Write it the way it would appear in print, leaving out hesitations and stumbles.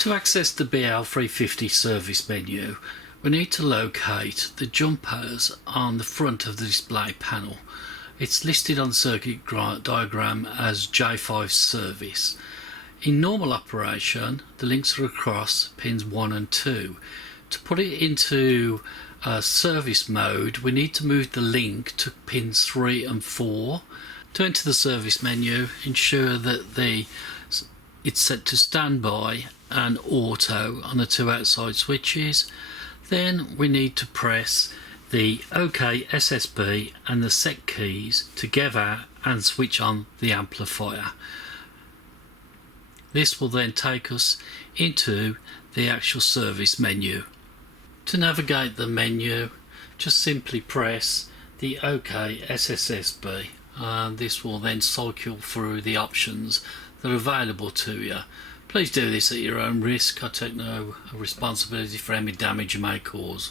To access the BLA350 service menu, we need to locate the jumpers on the front of the display panel. It's listed on the circuit diagram as J5 service. In normal operation, the links are across pins 1 and 2. To put it into service mode, we need to move the link to pins 3 and 4. To enter the service menu, ensure that it's set to standby and auto on the 2 outside switches. Then we need to press the OK SSB and the SET keys together and switch on the amplifier. This will then take us into the actual service menu. To navigate the menu, just simply press the OK SSB, and this will then cycle through the options that are available to you. Please do this at your own risk. I take no responsibility for any damage you may cause.